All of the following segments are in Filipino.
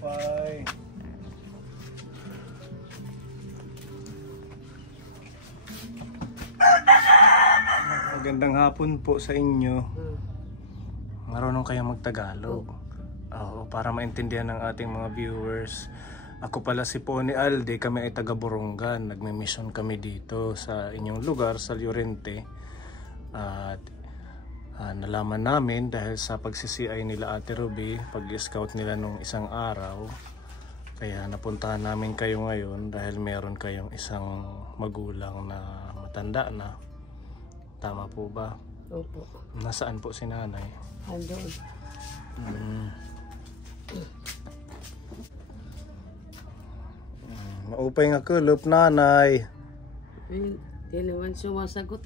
Maupay. Magandang hapon po sa inyo. Marunong kayo magtagalog. Oo, para maintindihan ng ating mga viewers. Ako pala si Pony Alde, kami ay taga Borongan. Nagme-mission kami dito sa inyong lugar, sa Llorente. At nalaman namin dahil sa pag-CCI nila Ate Ruby, pag-scout nila nung isang araw. Kaya napuntahan namin kayo ngayon dahil meron kayong isang magulang na matanda na. Tama po ba? Opo. Nasaan po si nanay? Andun. Maupay nga kulop nanay. Hindi naman sumasagot.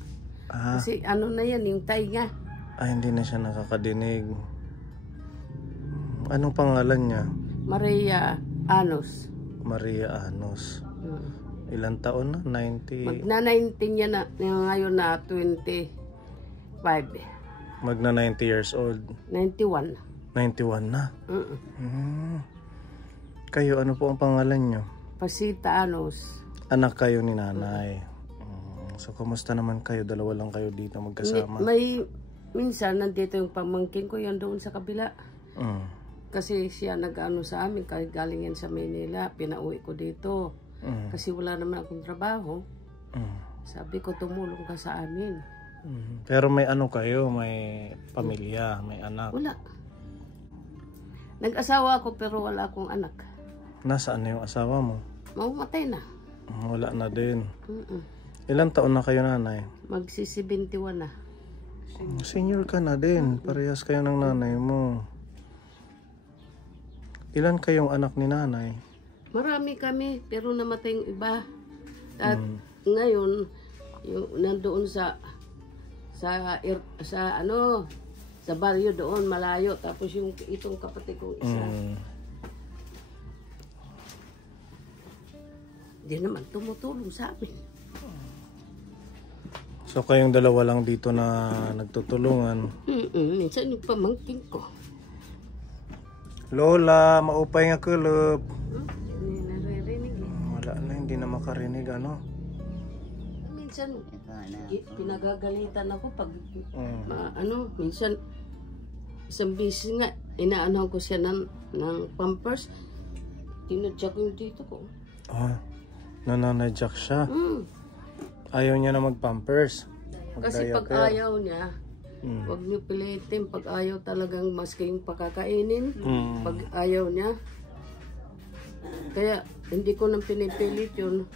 Ah, Kasi ano na yan, yung tainga. hindi na siya nakakadinig. Anong pangalan niya? Maria Anos. Maria Anos. Ilang taon na? 90? Magna-19 niya na, ngayon na 25. Magna 90 years old. 91. 91 na. Kayo, ano po ang pangalan niyo? Pasita Anos. Anak kayo ni nanay. So, kumusta naman kayo? Dalawa lang kayo dito magkasama. Minsan, nandito yung pamangkin ko, yan doon sa kabila. Mm. Kasi siya nag-ano sa amin, kahit galing yan sa Manila, pinauwi ko dito. Kasi wala naman akong trabaho. Sabi ko, tumulong ka sa amin. Pero may ano kayo? May pamilya? May anak? Wala. Nag-asawa ako pero wala akong anak. Nasaan na yung asawa mo? Mamatay na. Wala na din. Ilang taon na kayo nanay? Magsi-71 na. Senior ka na din. Parehas kayo ng nanay mo. Ilan kayong anak ni nanay? Marami kami pero namatay yung iba. At ngayon, yung nandoon sa baryo doon malayo, tapos yung itong kapatid kong isa. Hindi naman tumutulong sa amin. So kayong dalawa lang dito na nagtutulungan. Minsan yung pamangkin ko. Lola, maupay nga kulop. Hindi naririnig eh. Wala na, hindi na makarinig ano. Minsan pinagagalitan ako pag minsan isang bisis nga inaano ko siya ng pampers, tinadya ko yung dito ko. Nananadyak siya. Ayaw niya na mag-pampers. Kasi pag ayaw niya, huwag niyo pilitin. Pag ayaw talagang maski yung pakakainin, pag ayaw niya. Kaya hindi ko nang pinipilit yun.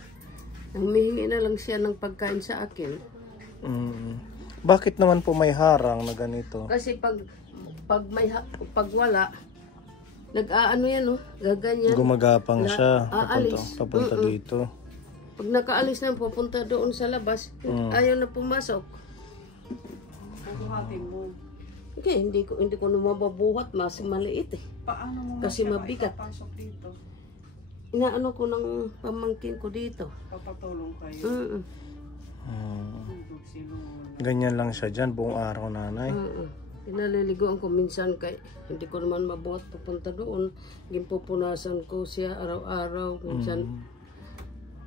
Humihingi na lang siya ng pagkain sa akin. Bakit naman po may harang na ganito? Kasi pag wala, nag-aano yan, gaganyan. Gumagapang siya, aalis. papunta dito. Pag nakaalis na, pupunta doon sa labas, ayaw na pumasok. Buhatin mo. Okay, hindi ko na mababuhat, mas maliit eh. Paano mo Kasi mabigat. Pasok dito? Inaano ko ng pamangkin ko dito. Papatulong kayo. Ganyan lang siya dyan, buong araw nanay. Pinaliligoan ko minsan kay hindi ko naman mabuhat pupunta doon. Gimpupunasan ko siya araw-araw. Minsan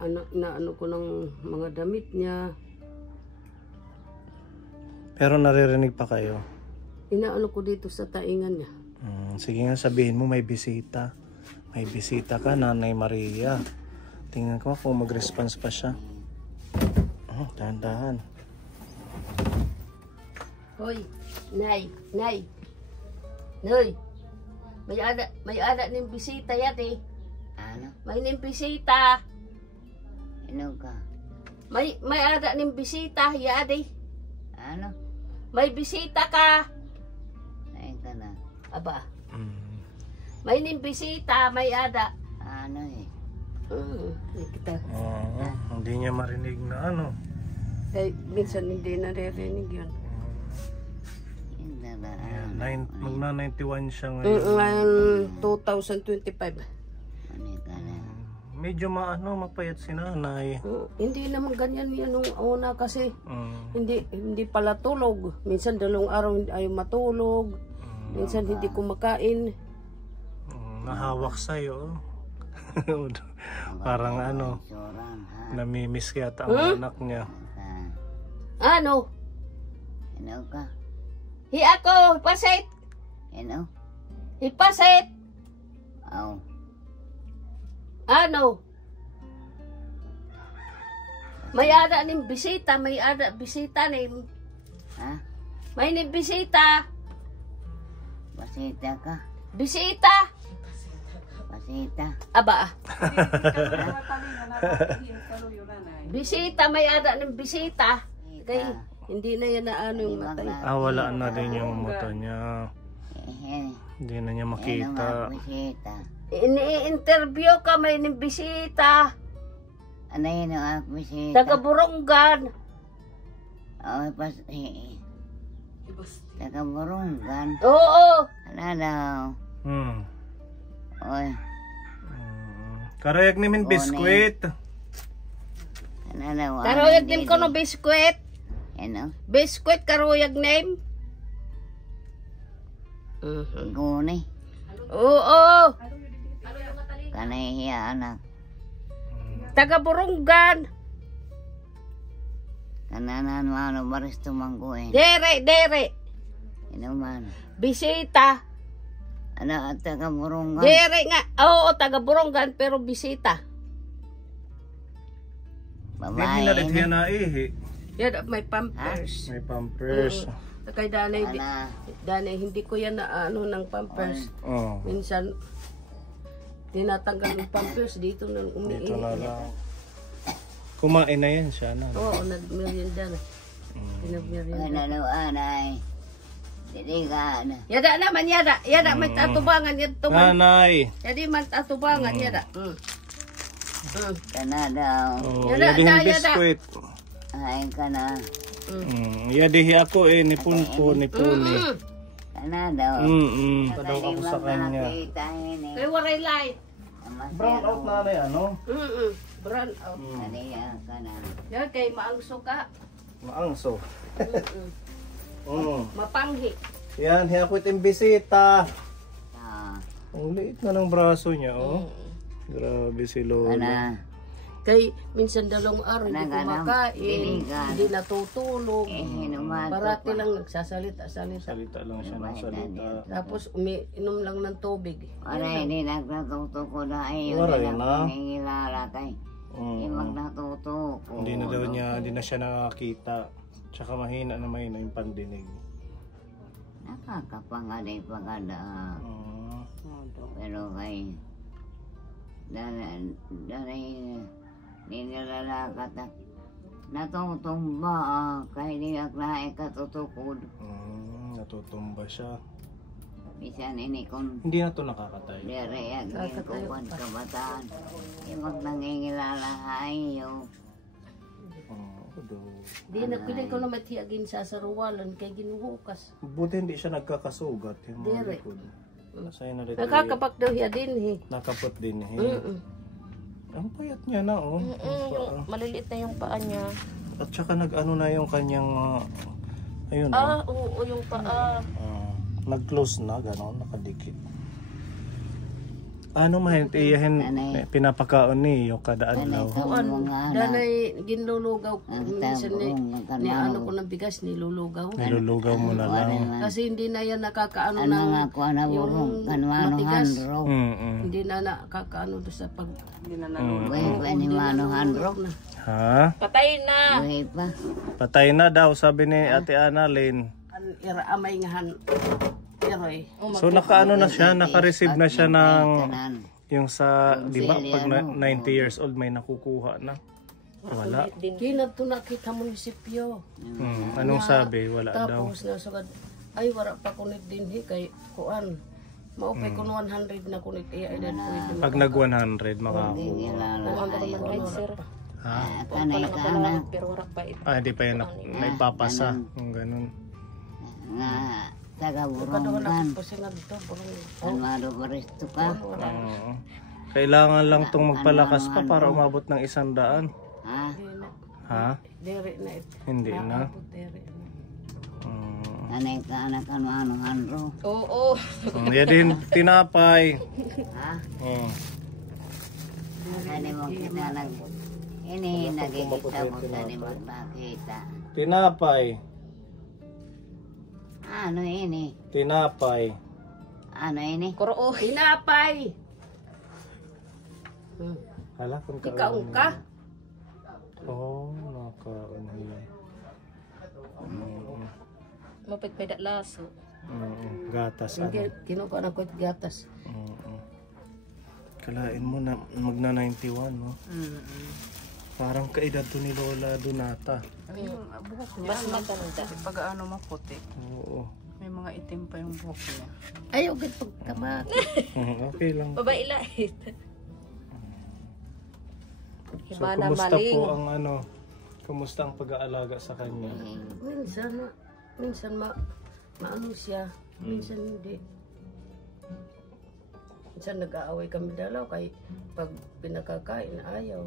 ano ko ng mga damit niya. Pero naririnig pa kayo? Inaano ko dito sa taingan niya. Sige nga, sabihin mo may bisita. May bisita ka, Nanay Maria. Tingnan ko kung mag-response pa siya. Dahan-dahan. Hoy, Nay. Nay. May ada ng bisita yati. Ano? May ning bisita. Ano ka? May ada ng bisita yati. Ano? May bisita ka. Ayun ka na. Aba. May ning bisita, may ada. Ano eh? Kita. Hindi niya marinig na ano. Minsan hindi naririnig yun. Hindi na. Magna-91 siya ngayon. Ngayon 2025. Ano ka na? Medyo mapayat si nanay. Hindi naman ganyan yan nung una kasi hindi pala tulog. Minsan 2 araw ayaw matulog. Minsan hindi kumakain. Nahawak sa'yo. Parang ano, Surang ha. namimiss yata ang anak niya. Ano? Ano ka? Hi ako, hipasit! Ano? Hipasit! Aw. Ano? May ada ning bisita, may ada bisita ni. Ha? May ning bisita. Pasita ka? Bisita. Pasita. Aba, Natali na kaluyo nanay. bisita, may ada ning bisita. Kay Ika. hindi na yan na ano yung mata. Wala na din yung mata niya. Eh, Hindi na niya ano makita. nga pasita? Ini-interview ka, may ning bisita. Ano yun ang pasita? Taga Buronggan. Oh, taga Burunggan. Oo. Ano daw? Oy, Karayag namin biskwit. ano daw? Karuyag nim ko no biskwit. Ano? Biskwit karuyag nim. Guni. Oo. Kanahiya anak. Taga Buronggan. Kananan mo ano baris tumangguin. Dere. Ano man? Bisita. Ano at taga Burunggan? Dere nga. Oo, taga Buronggan pero bisita. Hindi Babae na rin ni. na ihi. Yan, may pampers. May pampers. Kay Danay, Ana. Danay, hindi ko yan na ano ng pampers. Oh, Minsan, tinatanggal yung pampers dito nang dito na umiihi. lang. Kumain na yan siya na. Oo, nag-merienda na. Pinag-merienda. Ano daw anay? Dili ka na. Yada naman, yada. Yada, may tatubangan. Yada, Nanay! yadi man tatubangan, yada. Kana daw. Oh, Yada, yadihin yada. biskwit. Ay ka na. Yadihi ako nipun po, nipuni. Kana daw. Tadaw ako sa kanya. Kay waray light. Brown out nanay ano? Brown out. Kaniya ka na. Yan, kay maangso ka. Maangso. Mapanghi. Yan, hiyakot yung bisita. Ah. Ang liit na ng braso niya, oh. Grabe si Lola. Kana. Kay minsan dalawang araw hindi Nagana, kumakain, diligan. hindi natutulog. Hinuman. Parati lang nagsasalita-salita. Salita lang siya ng salita. Tapos umiinom lang ng tubig. Aray, hindi nagtatuto ko na ay. Waray na. Nangingilala kay. Hindi magnatuto ko. Hindi na siya nakakita. Tsaka mahina yung pandinig. Nakakapangaday pagada. Pero kay danay nilalalakat at natutumba kay di aklae katutukod. Natutumba siya. Bisan ini kon Hindi na to nakakatay. direyag yung kuwan kabataan. Imag nangingilala ayo. Di na pili ko na matiyagin sa saruwalan kay ginuhukas. Buti hindi siya nagkakasugat. Yung mga Dire. likod. Sa'yo na rin. Nakakapak daw hiya din eh. Nakapot din. Ang payat niya na, oh. Yung maliliit na yung paa niya. At saka nag-ano na yung kanyang, ayun, oh. Oo, yung paa. Nag-close na, gano'n, nakadikit. Ano man, iyahin, pinapakaon niyo kada adlaw. Danay ginlulugaw ko. Minsan ni ano ko ng bigas, nilulugaw. Nilulugaw mo na lang. Kasi hindi na yan nakakaano Ano ng nga ko na burong kanwano matigas. handro. Hindi na nakakaano doon sa pag... Hindi na nalulog. Buhay ni mano handro. Ha? Patay na. Buhay pa. Patay na daw, sabi ni Ate Annalyn. Amay nga han. Eroy. So nakaano na siya, naka-receive na siya ng Kanan. yung sa, di ba, pag 90 years old may nakukuha na. Wala. Kinad to nakita munisipyo. Anong sabi? Wala daw. Tapos nasagad, ay wala pa kunit din kay kuan. Maupay ko 100 na kunit iya edad pwede. Pag nag 100 makakuha. Ha? Kanay kanan. Pero warak pa ito. Hindi pa yan naipapasa. Yung ganun. Nga taga Kaduhan burungan. ako po sinad to. Kanwado paristo ka. Oo. Kailangan lang tong magpalakas pa para umabot ng 100. Ha? Ha? Dere na ito. Hindi na. Dere. Anay ka anak ano hanro. Oo. Yan din, tinapay. Ha? Oh. Ano mo kita nag... Ini nagkikita mo tani magpakita. Tinapay. Ano ini? Tinapay. Ano ini? Kuroo. Tinapay. Hala, kung Ikaon ka? Oo, nakaon yan. Mapit may laso. Gatas, ano? Kinuha na ko gatas. Kalain mo na magna 91, no? Parang kaedad to ni Lola Donata. Yung buhok niya, Mas maganda. pag ano maputi, Oo. may mga itim pa yung buhok niya. Ayaw gid pagkamat. Okay lang. Babae lahit. So, Himana kumusta maling. po ang ano? Kumusta ang pag-aalaga sa kanya? Minsan maano siya, minsan hindi. Minsan nag-aaway kami dalaw kay pag pinakakain ayaw.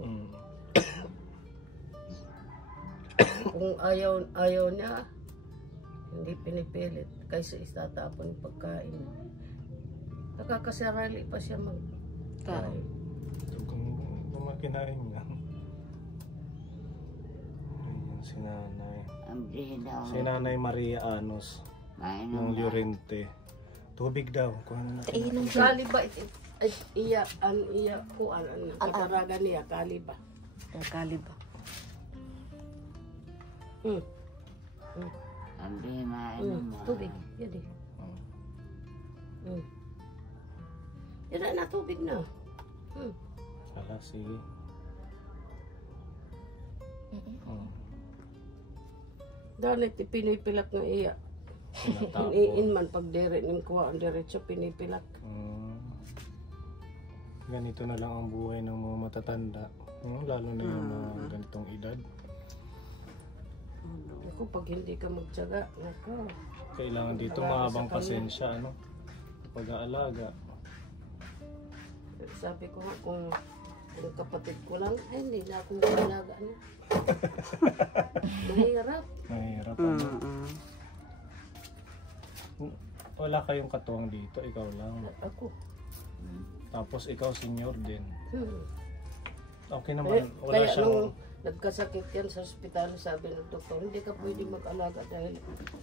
Kung ayaw niya, hindi pinipilit kaysa itatapon yung pagkain. Nakakasarali pa siya magkain. So, kung kinain niya. Ayun, si nanay. Abdi daw. Si nanay Maria Anos ng Llorente. Tubig daw. Kuha na natin. Kaliba iya kuan ang kataragan niya kaliba. Kaliba. Abdi mainom mo. Tubig, yan eh. Yan na tubig na. Hala, sige. Dahil pinipilak ng iya. Tinatapo. Iniin man pag dere ning kuha ang diretso pinipilak. Ganito na lang ang buhay ng mga matatanda. Lalo na yung mga ganitong edad. Ako pag hindi ka magtiyaga, nako. Kailangan dito mahabang pasensya, ano? Pag-aalaga. Sabi ko nga kung kapatid ko lang, ay hindi na ako mag-alaga na. Mahirap. Mahirap, ano? Wala kayong katuwang dito, ikaw lang. Ako. Tapos ikaw senior din. Okay Kaya, naman, wala kaya siyang... nung nagkasakit yan sa ospital, sabi ng doktor, hindi ka pwede mag-alaga dahil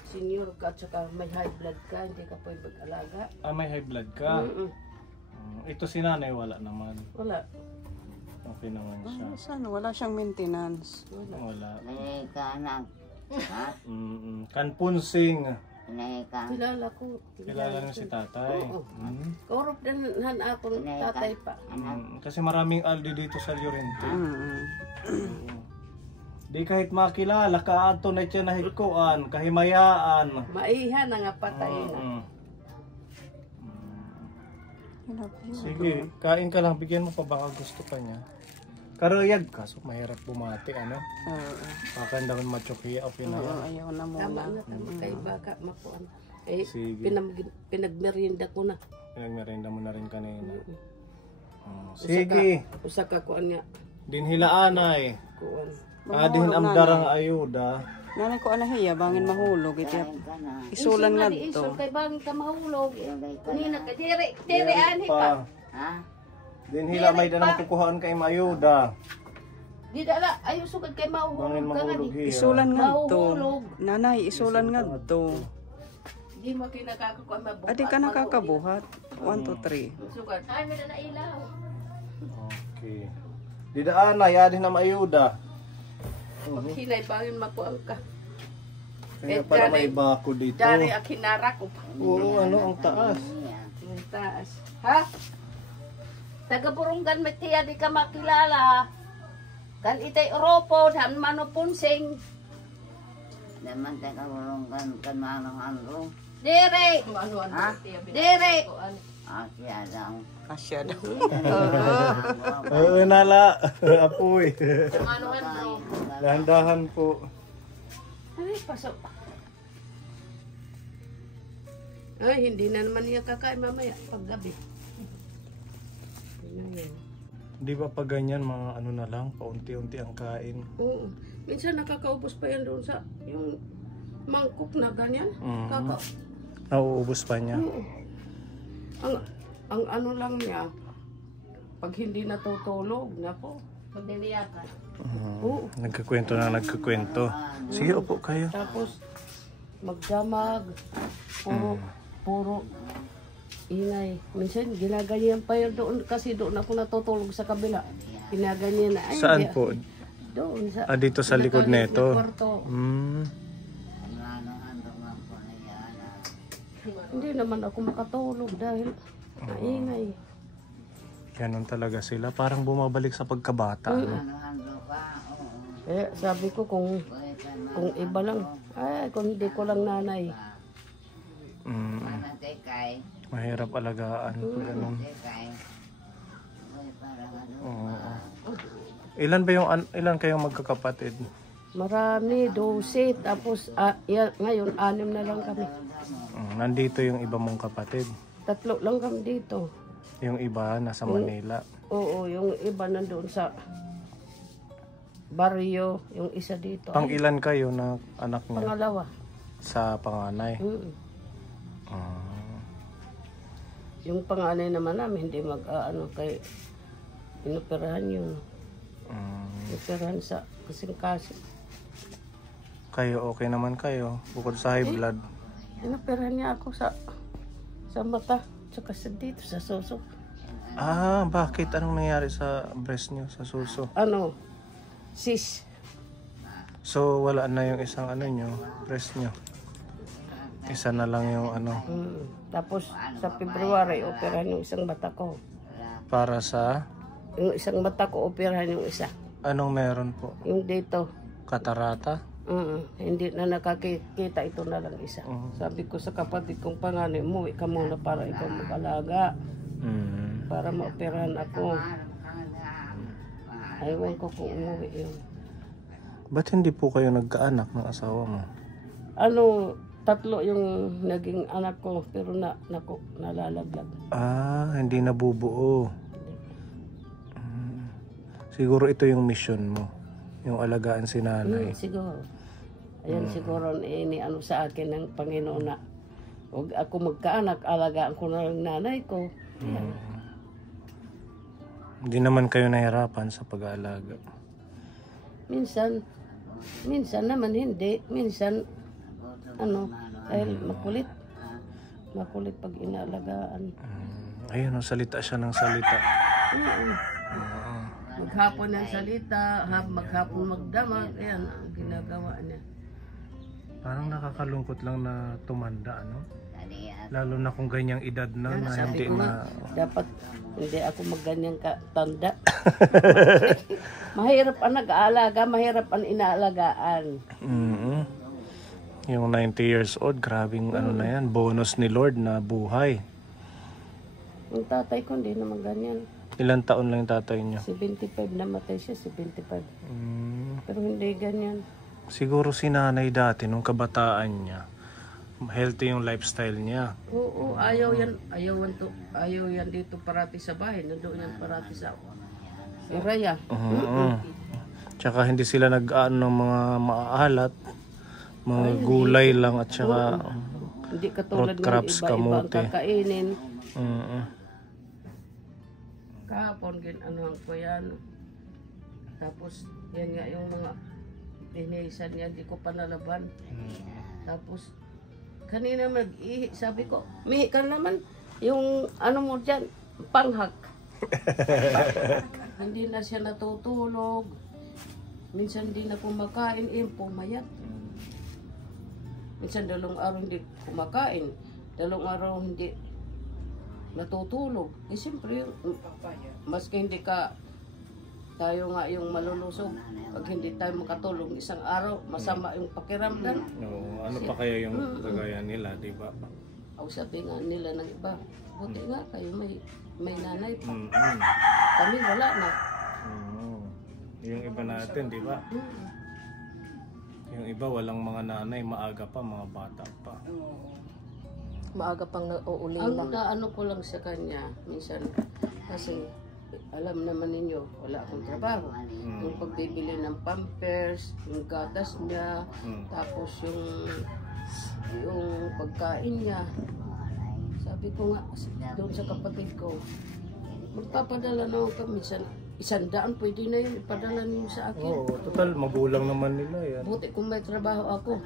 senior ka at saka may high blood ka, hindi ka pwede mag-alaga. may high blood ka. Ito si nanay, wala naman. Wala. Okay naman siya. Saan? Wala siyang maintenance. Wala. Pinay ka anak. Ha? Kanpunsing. Pinay ka. Kilala ko. Kilala niyo si tatay. Kaurup din ako ng tatay pa. Kasi maraming Aldi dito sa Llorente. Di kahit makilala ka ato na siya nahikuan, kahimayaan. Maiha na nga patay na. Sige, kain ka lang, bigyan mo pa baka gusto pa niya. Karayag kaso mahirap bumati, ano? Pakanda man machoki, okay na yan. Ayaw na Tama muna. na, tama. Kay baka makuan. Eh, Sige. pinagmerienda ko na. Pinagmerenda mo na rin kanina. Sige, Usa ka kuan niya. dinhilaanay. Kuan. Adin ang darang ayuda. Nanay ko anahiya, bangin mahulog. Iti Ka na. isulan nga Isul to. kay bang ka mahulog. Ilagay ka Nina na. ka dire ani pa. Pa, Ha? dinhila may danang kukuhaan kay mayuda. Di dala ayo sugad kay Bangin mahulog ka mahulog gani. hiya. Isulan nga to. Mahulog. Nanay, isulan nga to. Di mo kinakakakuan mabuhat. Adi ka nakakabuhat. 1, 2, 3. Sugad. Ay may na ilaw. Okay. Didaanay, adin ang ayuda. Pag hinay bangin makuan ka. Kaya para may bako dito. Dari ak hinarak ko pa. Oo, ano ang taas. Ang taas. Ha? Taga-Burungan Metiya, di ka makilala. Kan itay Oropo, dan manupunsing. Naman tayo kabulong kan manong-anong. Dire! Ha? Dire! Asya daw. Kasya daw. Oo, nala. Apoy. Manuhan bro. Dahan-dahan po. Ay, pasok. Ay, hindi na naman niya kakain mamaya paggabi. Di ba pag ganyan, mga ano na lang, paunti-unti ang kain. Oo. Minsan nakakaubos pa yan doon sa yung mangkok na ganyan. Kaka. Nauubos pa niya. Ang ano lang niya, pag hindi natutulog, nako. Pagdiliyakan. Nagkakwento na nagkakwento. Sige, upo kayo. Tapos, magdamag. Puro ingay. Minsan, ginaganyan pa yun doon kasi doon ako natutulog sa kabila. Ginaganyan na. Ay, Saan hindi, po? Doon sa... Dito sa likod neto. Kwarto. Hindi naman ako makatulog dahil maingay. Ganon talaga sila. Parang bumabalik sa pagkabata. No? Eh, sabi ko kung iba lang, kung hindi ko lang nanay. Mahirap alagaan. Ganun. Ilan kayong magkakapatid? Marami, 12. Tapos ngayon, 6 na lang kami. Nandito yung iba mong kapatid. 3 lang kami dito. Yung iba nasa Manila. Oo, yung iba nandoon sa baryo, yung isa dito. Pang ilan kayo na anak niya? Pangalawa. Sa panganay? Yung panganay naman namin, hindi kay inoperahan yun. Inoperahan sa kasing-kasing. Kayo, okay naman kayo? Bukod sa high blood? Inoperahan niya ako sa mata, tsaka dito, sa suso. Bakit? Anong nangyari sa breast niyo, sa suso? Sis. So, wala na yung isang niyo, breast niyo? Isa na lang yung Tapos, sa February, operahan yung isang mata ko. Para sa? Yung isang mata ko, operahan yung isa. Anong meron po? Yung dito. Katarata? Hindi na nakakita, ito na lang isa. Sabi ko sa kapatid kong panganay, umuwi ka muna para ikaw mag-alaga. Para maoperahan ako. Ayaw ko kung umuwi yun. Ba't hindi po kayo nagkaanak ng asawa mo? 3 yung naging anak ko, pero nalalaglag. Hindi nabubuo. Siguro ito yung mission mo. Yung alagaan si nanay. Siguro. Ayan siguro sa akin ng Panginoon na huwag ako magkaanak, alagaan ko na lang nanay ko. Hindi naman kayo nahirapan sa pag-aalaga? Minsan naman hindi. Minsan, dahil makulit. Makulit pag inaalagaan. Ayun, salita siya ng salita. Maghapon ng salita, maghapon magdamag, ayan ang ginagawa niya. Parang nakakalungkot lang na tumanda, no? Lalo na kung ganyang edad na, Sabi hindi ko na... dapat hindi ako magganyang katanda. Mahirap ang nag-aalaga, mahirap ang inaalagaan. Yung 90 years old, grabing na yan, bonus ni Lord na buhay. Yung tatay ko hindi naman ganyan. Ilang taon lang yung tatay niyo? 75 namatay siya, 75. Pero hindi ganyan. Siguro si nanay dati, nung kabataan niya, healthy yung lifestyle niya. Oo, ayaw yan dito parati sa bahay. Nandoon yan parati sa Iraya. Tsaka hindi sila nag-ano ng mga maalat, mga gulay lang at tsaka hindi katulad root crops, ng iba-iba ang kamote. kakainin. Kahapon, ko yan. Tapos, yan nga yung mga tinisan niya, di ko pa nalaban. Tapos, kanina mag-ihi, sabi ko, mihi ka naman, yung mo dyan, panghak. Hindi na siya natutulog. Minsan hindi na kumakain, pumayat. Minsan 2 araw hindi kumakain, 2 araw hindi natutulog. Siyempre, maski hindi tayo nga yung malulusog. Pag hindi tayo makatulog 1 araw, masama yung pakiramdam. Ano pa kaya yung kagaya nila, di ba? Sabi nga nila ng iba, buti nga kayo may nanay pa. Kami wala na. Yung iba natin, di ba? Yung iba walang mga nanay, maaga pa, mga bata pa. Maaga pang nauulila. Ang naano ko lang sa kanya, minsan, kasi alam naman ninyo, wala akong trabaho. Yung pagbibili ng pampers, yung gatas niya, tapos yung pagkain niya. Sabi ko nga, doon sa kapatid ko, magpapadala na kami. 100 pwede na yun, ipadala niyo sa akin. Oo, total, magulang naman nila yan. Buti kung may trabaho ako.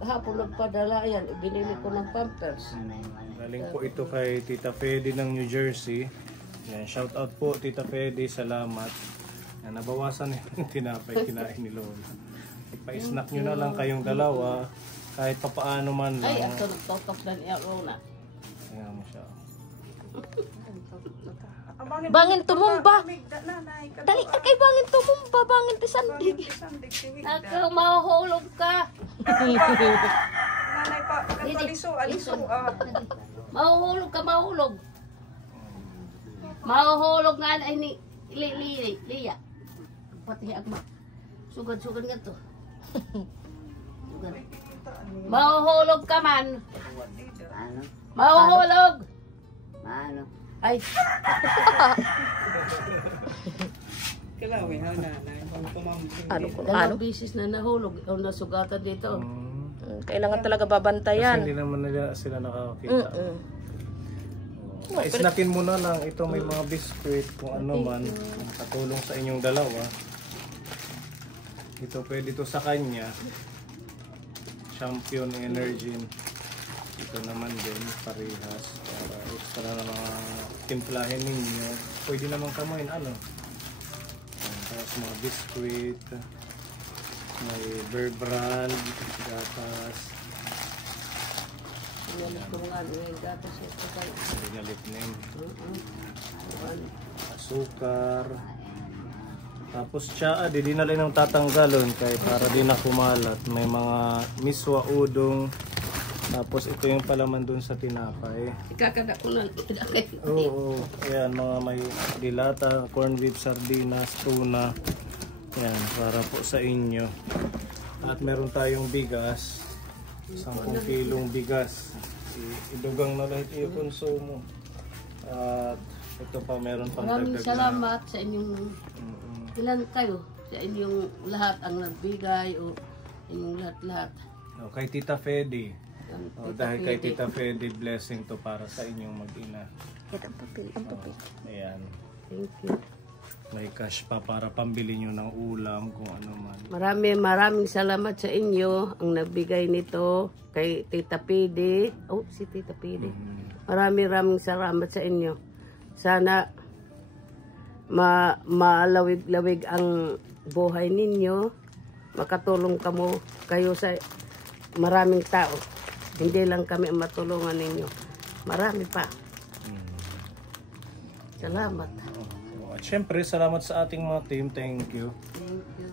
Hapon nagpadala yan, binili ko ng pampers. Galing po ito kay Tita Fedy ng New Jersey. Yan, shout out po Tita Fedy, salamat. Yan, nabawasan yung tinapay kinain ni Lola. Pa-snack nyo na lang kayong dalawa, kahit papaano man Ay, lang. ako nagtotok na niya Rona. Ayan mo siya. Bangin tumumba. Dali ka kay bangin tumumba. Bangin ti sandig. Ako, mahuhulog ka. Nanay pa, aliso. Mahuhulog ka, mahulog. Mahuhulog nga ay ni Liya. Pati agma. Sugad-sugad nga to. Sugad. Mahuhulog ka man. Ano? Mahuhulog. Ano? Ay, Kalawin ha, nanay. Ano ko? Ano? dalawang bisis na nahulog o nasugatan dito. Kailangan talaga Kasi babantayan. hindi naman nila sila nakakakita. Pa-snackin mo na lang. Ito may mga biscuit kung ano man. Katulong sa inyong dalawa. Ito pwede to sa kanya. Champion Energy. Ito naman din, parehas. Para extra na mga timplahin ninyo. Pwede naman kamuin, ano? Tapos mga biscuit. May Bear Brand, gatas. Pinalit ko nga yung gatas ito kayo. Pinalit na yun. Asukar. Tapos tsaa, di na lang tatanggalon kaya para di na kumalat. May mga miswa udong. Tapos ito yung palaman dun sa tinapay. Ikakada ko na. Oo, ayan mga may dilata, corned beef, sardinas, tuna. Ayan, para po sa inyo. At meron tayong bigas. 10 kilong bigas. Idugang na lahat i-konsumo. At ito pa meron pang Maraming dagdag salamat sa inyong ilan kayo. Sa inyong lahat ang nagbigay o inyong lahat-lahat. Kay Tita Fedy. Ang Dahil kay Tita Fedy, blessing to para sa inyong mag-ina. Ang papel, ang papel. Ayan. Thank you. May cash pa para pambili nyo ng ulam kung ano man. Maraming salamat sa inyo ang nagbigay nito kay Tita Pidi. Oh, si Tita Pidi. Maraming salamat sa inyo. Sana malawig-lawig ang buhay ninyo. Makatulong kayo sa maraming tao. Hindi lang kami ang matulungan ninyo. Marami pa. Salamat. At syempre, salamat sa ating mga team. Thank you.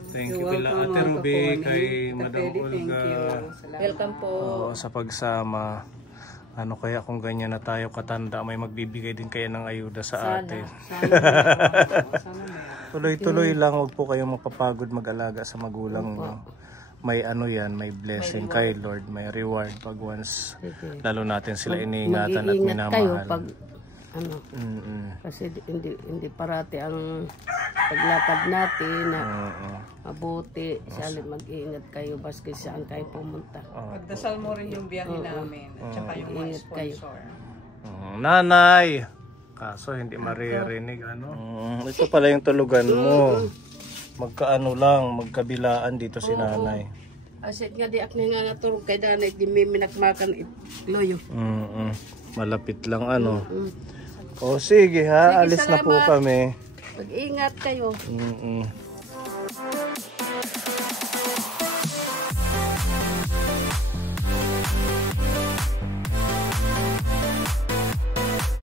Thank you kay Ate welcome, Ruby, Kaponi. kay Tita Madam Fedy, thank Olga. you. Salamat. Welcome po. Sa pagsama. Ano kaya kung ganyan na tayo katanda, may magbibigay din kaya ng ayuda sa atin. Tuloy-tuloy lang, huwag po kayong mapapagod mag-alaga sa magulang nyo. May ano yan, may blessing kay Lord, may reward pag once lalo natin sila iniingatan at Mag-iingat kayo minamahal. pag ano. Kasi hindi parati ang paglakad natin na mabuti. Salit mag-iingat kayo baski saan kayo pumunta. Pagdasal mo rin yung biyahe namin at saka yung mga Ingat kayo. sponsor. Nanay! Kaso hindi maririnig ano. Ito pala yung tulugan mo. Magkaano lang, magkabilaan dito si nanay. Asit nga di ak nga natulog kay danay di may minakmakan itloyo. Malapit lang ano. O sige ha, Sige, alis na po salamat. kami. Mag-ingat kayo.